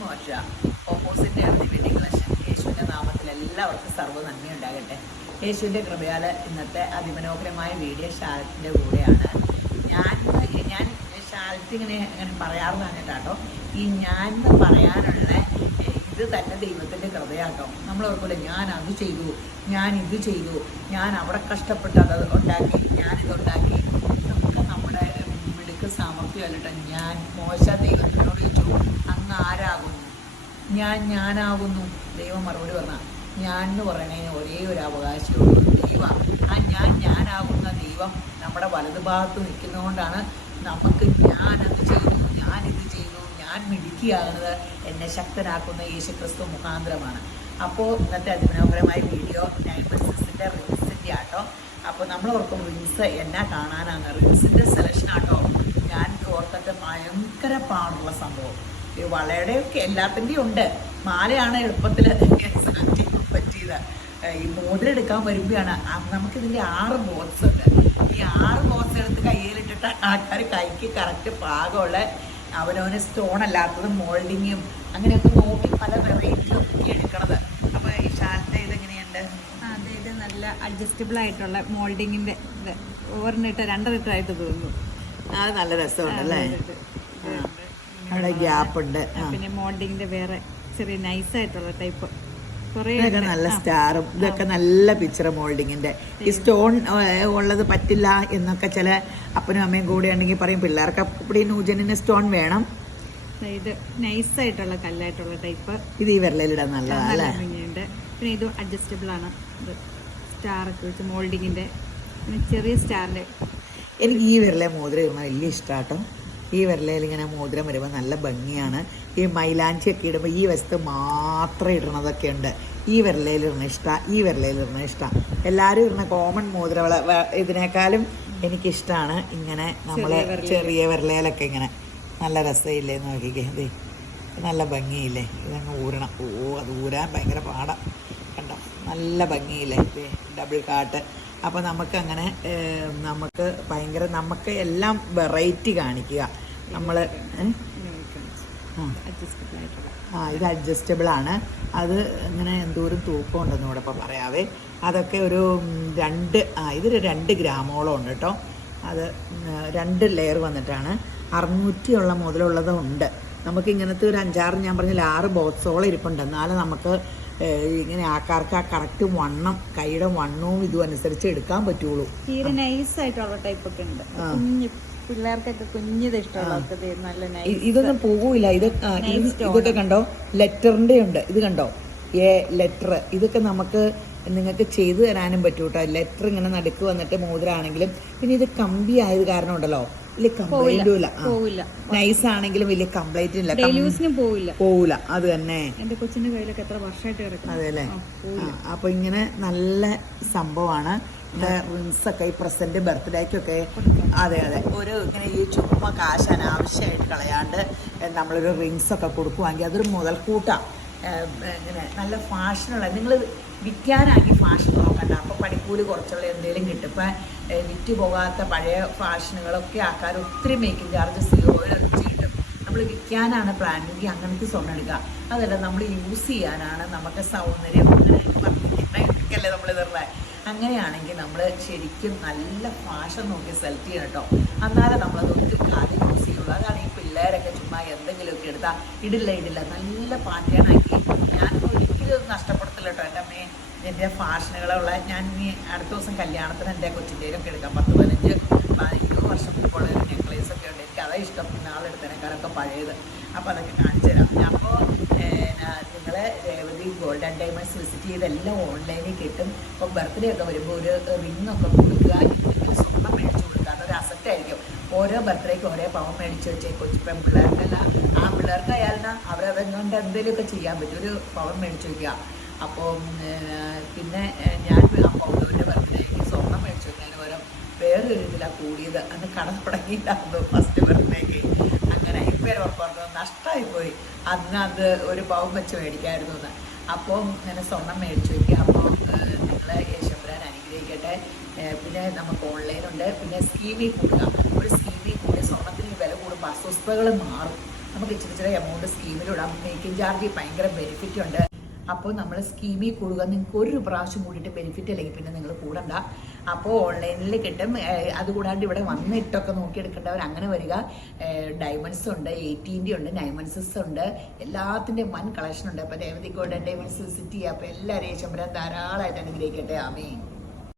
മോശ ഓപ്പോസിറ്റ് എഴുതി wedding collection. യേശുവിൻ്റെ നാമത്തിൽ എല്ലാവർക്കും സർവ്വ നന്മയുണ്ടാകട്ടെ. യേശുവിൻ്റെ കൃപയാൽ ഇന്നത്തെ അതിമനോഹരമായ വീഡിയോ ഷാലറ്റിൻ്റെ കൂടെയാണ്. ഞാൻ ഷാലറ്റ് ഇങ്ങനെ പറയാറുള്ളതാണ് കേട്ടോ. ഈ ഞാൻ പറയാനുള്ള ഇത് തന്നെ ദൈവത്തിൻ്റെ കൃപയാട്ടോ. നമ്മൾ ഓർക്കൂല ഞാൻ അത് ചെയ്തു, ഞാൻ ഇത് ചെയ്തു, ഞാൻ അവിടെ കഷ്ടപ്പെട്ട് അത് ഉണ്ടാക്കി, ഞാനിതുണ്ടാക്കി. നമുക്ക് നമ്മുടെ മിടുക്ക് സാമർഥ്യമല്ലട്ടോ. ഞാൻ മോശ ദൈവത്തിനോട് ചോദിച്ചു, അങ്ങ് ആരാകുന്നു? ഞാനാകുന്നു. ദൈവം മറുപടി പറഞ്ഞ ഞാൻ എന്ന് പറയണതിന് ഒരേ ഒരു അവകാശമുള്ളൂ, ദൈവം. ആ ഞാനാകുന്ന ദൈവം നമ്മുടെ വലതുഭാഗത്ത് നിൽക്കുന്നതുകൊണ്ടാണ് നമുക്ക് ഞാനത് ചെയ്തു, ഞാനിത് ചെയ്തു, ഞാൻ മിടുക്കിയാകുന്നത് എന്നെ ശക്തനാക്കുന്ന യേശുക്രിസ്തു മുഖാന്തരമാണ്. അപ്പോൾ ഇന്നത്തെ അതിമനോഹരമായ വീഡിയോ 916ൻ്റെ റിങ്സിൻ്റെ ആട്ടോ. അപ്പോൾ നമ്മൾ ഓർക്കും റിങ്സ് എന്നാ കാണാനാണ്, റിങ്സിൻ്റെ സെലക്ഷൻ ആട്ടോ. ഞാൻ ഓർത്തിട്ട് ഭയങ്കര പാടുള്ള സംഭവം. ഈ വളയുടെയൊക്കെ എല്ലാത്തിൻ്റെയും ഉണ്ട്. മാലയാണ് എളുപ്പത്തിൽ സെലക്ട് ചെയ്യാൻ പറ്റിയത്. ഈ മോതിരം എടുക്കാൻ വരുമ്പോഴാണ് നമുക്കിതിൻ്റെ 6 ബോക്സ് ഉണ്ട്. ഈ 6 ബോക്സ് എടുത്ത് കയ്യിലിട്ടിട്ട് ആൾക്കാർ കൈക്ക് കറക്റ്റ് പാകമുള്ള അവനവന് സ്റ്റോൺ അല്ലാത്തതും മോൾഡിങ്ങും അങ്ങനെയൊക്കെ നോക്കി പല വെറൈറ്റിയൊക്കെ എടുക്കണത്. അപ്പോൾ ഈ ഷാലിൻ്റെ ഇതെങ്ങനെയുണ്ട്? അതെ, ഇത് നല്ല അഡ്ജസ്റ്റബിൾ ആയിട്ടുള്ള മോൾഡിങ്ങിൻ്റെ ഇത്. ഓവർനിട്ട് 2 ലിറ്റർ ആയിട്ട് തോന്നുന്നു. അത് നല്ല രസമുണ്ടല്ലേ? അവിടെ ഗ്യാപ്പ് ഉണ്ട്. പിന്നെ മോൾഡിങ്ങിൻ്റെ വേറെ ചെറിയ നൈസായിട്ടുള്ള ടൈപ്പ് കുറേ നല്ല സ്റ്റാറും ഇതൊക്കെ നല്ല പിക്ചർ മോൾഡിങ്ങിന്റെ. ഈ സ്റ്റോൺ ഉള്ളത് പറ്റില്ല എന്നൊക്കെ ചില അപ്പനും അമ്മയും കൂടെ ഉണ്ടെങ്കിൽ പറയും, പിള്ളേർക്ക് ഇവിടെ ന്യൂജനിന് സ്റ്റോൺ വേണം. ഇത് നൈസായിട്ടുള്ള കല്ലായിട്ടുള്ള ടൈപ്പ്. ഇത് ഈ വിരലിടാൻ നല്ലതാണ്. പിന്നെ ഇത് അഡ്ജസ്റ്റബിൾ ആണ്. ഇത് സ്റ്റാറൊക്കെ വെച്ച് മോൾഡിങ്ങിന്റെ പിന്നെ ചെറിയ സ്റ്റാറിന്റെ. എനിക്ക് ഈ വിരലെ മോതിരം ഇടുന്ന വലിയ ഇഷ്ടമാട്ടോ. ഈ വിരലയിൽ ഇങ്ങനെ മോതിരം വരുമ്പോൾ നല്ല ഭംഗിയാണ്. ഈ മൈലാഞ്ചിയൊക്കെ ഇടുമ്പോൾ ഈ വശത്ത് മാത്രം ഇടുന്നതൊക്കെ ഉണ്ട്. ഈ വിരലയിൽ ഇടുന്ന ഇഷ്ടമാണ്, ഈ വിരലയിൽ ഇടുന്ന ഇഷ്ടമാണ്. എല്ലാവരും ഇടുന്ന കോമൺ മോതിരം ഇതിനേക്കാളും എനിക്കിഷ്ടമാണ് ഇങ്ങനെ നമ്മൾ ചെറിയ വിരലയിലൊക്കെ ഇങ്ങനെ നല്ല രസമില്ലേ നോക്കിക്കേ. അതെ, നല്ല ഭംഗിയില്ലേ? ഇതങ്ങ് ഊരണം. അത് ഊരാൻ ഭയങ്കര പാടാം. കണ്ടോ, നല്ല ഭംഗിയില്ലേ? ഇതേ ഡബിൾ കാട്ട്. അപ്പോൾ നമുക്കങ്ങനെ നമുക്ക് ഭയങ്കര നമുക്ക് എല്ലാം വെറൈറ്റി കാണിക്കുക. നമ്മൾ ഇത് അഡ്ജസ്റ്റബിൾ ആണ്. അത് ഇങ്ങനെ എന്തോരം തൂക്കം ഉണ്ടെന്ന് കൂടെ ഇപ്പോൾ പറയാവേ. അതൊക്കെ ഒരു 2 ഗ്രാമോളം ഉണ്ട് കേട്ടോ. അത് 2 ലെയർ വന്നിട്ടാണ്. 600 മുതലുള്ളതും ഉണ്ട്. നമുക്ക് ഇങ്ങനത്തെ ഒരു 5-6 ഞാൻ പറഞ്ഞില്ല 6 ബോക്സോളം ഇരിപ്പുണ്ട്. എന്നാലും നമുക്ക് ഇങ്ങനെ ആൾക്കാർക്ക് ആ കറക്റ്റ് വണ്ണം, കൈയുടെ വണ്ണവും ഇതും അനുസരിച്ച് എടുക്കാൻ പറ്റുള്ളൂ. തീരെ നൈസായിട്ടുള്ള ടൈപ്പ് ഒക്കെ ഉണ്ട്. പിള്ളേർക്കൊക്കെ കുഞ്ഞത് ഇഷ്ടമുള്ള നല്ല നൈസ്. ഇതൊന്നും പോകില്ല. ഇതൊക്കെ കണ്ടോ, ലെറ്ററിൻ്റെ ഉണ്ട്. ഇത് കണ്ടോ, ലെറ്റർ. ഇതൊക്കെ നമുക്ക് നിങ്ങൾക്ക് ചെയ്തു തരാനും പറ്റൂ കേട്ടോ. ലെറ്റർ ഇങ്ങനെ നടുക്ക് വന്നിട്ട് മോതിരാണെങ്കിലും. പിന്നെ ഇത് കമ്പി ആയത് കാരണം ഉണ്ടല്ലോ വലിയ കംപ്ലൈന്റും ഇല്ല. നൈസ് ആണെങ്കിലും വലിയ കംപ്ലൈന്റ് ഇല്ല, പോവില്ല. അത് തന്നെ എന്റെ കൊച്ചിന്റെ കയ്യിലൊക്കെ എത്ര വർഷമായിട്ട് കിടക്കും. അതെ അല്ലേ? അപ്പൊ ഇങ്ങനെ നല്ല സംഭവമാണ്. റിങ്സ് ഒക്കെ ഈ പ്രസന്റ് ബർത്ത്ഡേക്കൊക്കെ അതെ ഒരു ഇങ്ങനെ ഈ ചുമ്മാ കാശ് അനാവശ്യമായിട്ട് കളയാണ്ട് നമ്മളൊരു റിങ്സ് ഒക്കെ കൊടുക്കുവാണെങ്കിൽ അതൊരു മുതൽക്കൂട്ടാണ്. ഇങ്ങനെ നല്ല ഫാഷനുള്ള നിങ്ങൾ വിൽക്കാനാക്കി ഫാഷൻ നോക്കണ്ട. അപ്പോൾ പണിക്കൂലി കുറച്ചുള്ള എന്തെങ്കിലും കിട്ടും. ഇപ്പം വിറ്റ് പോകാത്ത പഴയ ഫാഷനുകളൊക്കെ ആൾക്കാർ ഒത്തിരി മേക്കിംഗ് ചാർജ് 0 കിട്ടും. നമ്മൾ വിൽക്കാനാണ് പ്ലാനെങ്കിൽ അങ്ങനത്തെ സ്വർണ്ണം എടുക്കുക. അതല്ല, നമ്മൾ യൂസ് ചെയ്യാനാണ് നമുക്ക് സൗന്ദര്യം അങ്ങനെ നമ്മൾ ഇതുള്ള. അങ്ങനെയാണെങ്കിൽ നമ്മൾ ശരിക്കും നല്ല ഫാഷൻ നോക്കി സെലക്ട് ചെയ്യണം കേട്ടോ. എന്നാലും നമ്മളത് ഒത്തിരി കാര്യം യൂസ് ചെയ്യുള്ളൂ. അതാണ് ഈ പിള്ളേരൊക്കെ ചുമ്മാ എന്തെങ്കിലുമൊക്കെ എടുത്താൽ ഇടില്ല നല്ല പാറ്റേണാക്കി. ഞാൻ ഒരിക്കലും നഷ്ടപ്പെടുത്തില്ല കേട്ടോ. എൻ്റെ അമ്മയെ എൻ്റെ ഫാഷനുകളുള്ള ഞാൻ ഇനി അടുത്ത ദിവസം കല്യാണത്തിന് എൻ്റെ കൊച്ചിൻ്റെയൊക്കെ എടുക്കാം. 10-15-20 വർഷം മുമ്പുള്ള ഒരു നെക്ലേസൊക്കെ ഉണ്ട്. എനിക്ക് അതാ ഇഷ്ടം. നാളെടുത്തതിനേക്കാളൊക്കെ പഴയത്. അപ്പോൾ അതൊക്കെ കാണിച്ചു തരാം. അപ്പോൾ നിങ്ങൾ Revathi gold and diamonds visit ചെയ്ത് എല്ലാം ഓൺലൈനിൽ കിട്ടും. അപ്പോൾ ബർത്ത്ഡേ ഒക്കെ വരുമ്പോൾ ഒരു റിങ്ങൊക്കെ കൊടുക്കുക, സ്വർണ്ണം മേടിച്ചു കൊടുക്കുക. അതൊരു അസറ്റായിരിക്കും. ഓരോ ബർത്ത്ഡേക്ക് ഓരോ പവൻ മേടിച്ച് വെച്ചേ. കൊച്ചു പെൺപിള്ളേർക്കല്ല, ആ പിള്ളേർക്കായാലും അവരതുകൊണ്ട് എന്തെങ്കിലുമൊക്കെ ചെയ്യാൻ പറ്റും. ഒരു പവൻ മേടിച്ച് വയ്ക്കുക. അപ്പോൾ പിന്നെ ഞാൻ പൗഡറിൻ്റെ ബർത്ത്ഡേക്ക് സ്വർണ്ണം മേടിച്ച് വെക്കാൻ ഓരോ വേറൊരു ഇതിലാണ് കൂടിയത്. അന്ന് കട തുടങ്ങിയിട്ടായിരുന്നു ഫസ്റ്റ് ബർത്ത്ഡേക്ക്. അങ്ങനെ ഇപ്പം ഉറപ്പായിരുന്നു നഷ്ടമായിപ്പോയി. അത് ഒരു പവൻ വെച്ച് മേടിക്കായിരുന്നു എന്ന്. അപ്പോൾ ഇങ്ങനെ സ്വർണം മേടിച്ച് വയ്ക്കുക. അപ്പോൾ നിങ്ങൾ യേശുമ്പരാൻ അനുഗ്രഹിക്കട്ടെ. പിന്നെ നമുക്ക് ഓൺലൈനുണ്ട്. പിന്നെ സ്കീമിൽ കൂടുക. ഒരു സ്കീമിൽ കൂടി സ്വർണ്ണത്തിന് വില കൂടുമ്പോൾ അസ്വസ്ഥതകൾ മാറും. നമുക്ക് ഇച്ചിരി ചെറിയ എമൗണ്ട് സ്കീമിലിടാം. മേക്കിംഗ് ചാർജ് ഭയങ്കര ബെനിഫിറ്റ് ഉണ്ട്. അപ്പോൾ നമ്മൾ സ്കീമിൽ കൂടുക, നിങ്ങൾക്ക് ഒരു പ്രാവശ്യം കൂടിയിട്ട് ബെനിഫിറ്റ് അല്ലെങ്കിൽ പിന്നെ നിങ്ങൾ കൂടണ്ട. അപ്പോൾ ഓൺലൈനിൽ കിട്ടും. അതുകൂടാണ്ട് ഇവിടെ വന്നിട്ടൊക്കെ നോക്കിയെടുക്കേണ്ടവർ അങ്ങനെ വരിക. ഡയമണ്ട്സ് ഉണ്ട്, 18 ഉണ്ട്, ഡയമണ്ട്സസ് ഉണ്ട്, എല്ലാത്തിൻ്റെയും വൻ കളക്ഷൻ ഉണ്ട്. അപ്പോൾ രേവതി ഗോൾഡൻ ഡയമണ്ട്സ് വിസിറ്റ് ചെയ്യുക. അപ്പോൾ എല്ലാവരെയും ശമ്പരം ധാരാളമായിട്ട് അനുഗ്രഹിക്കട്ടെ. ആമേൻ.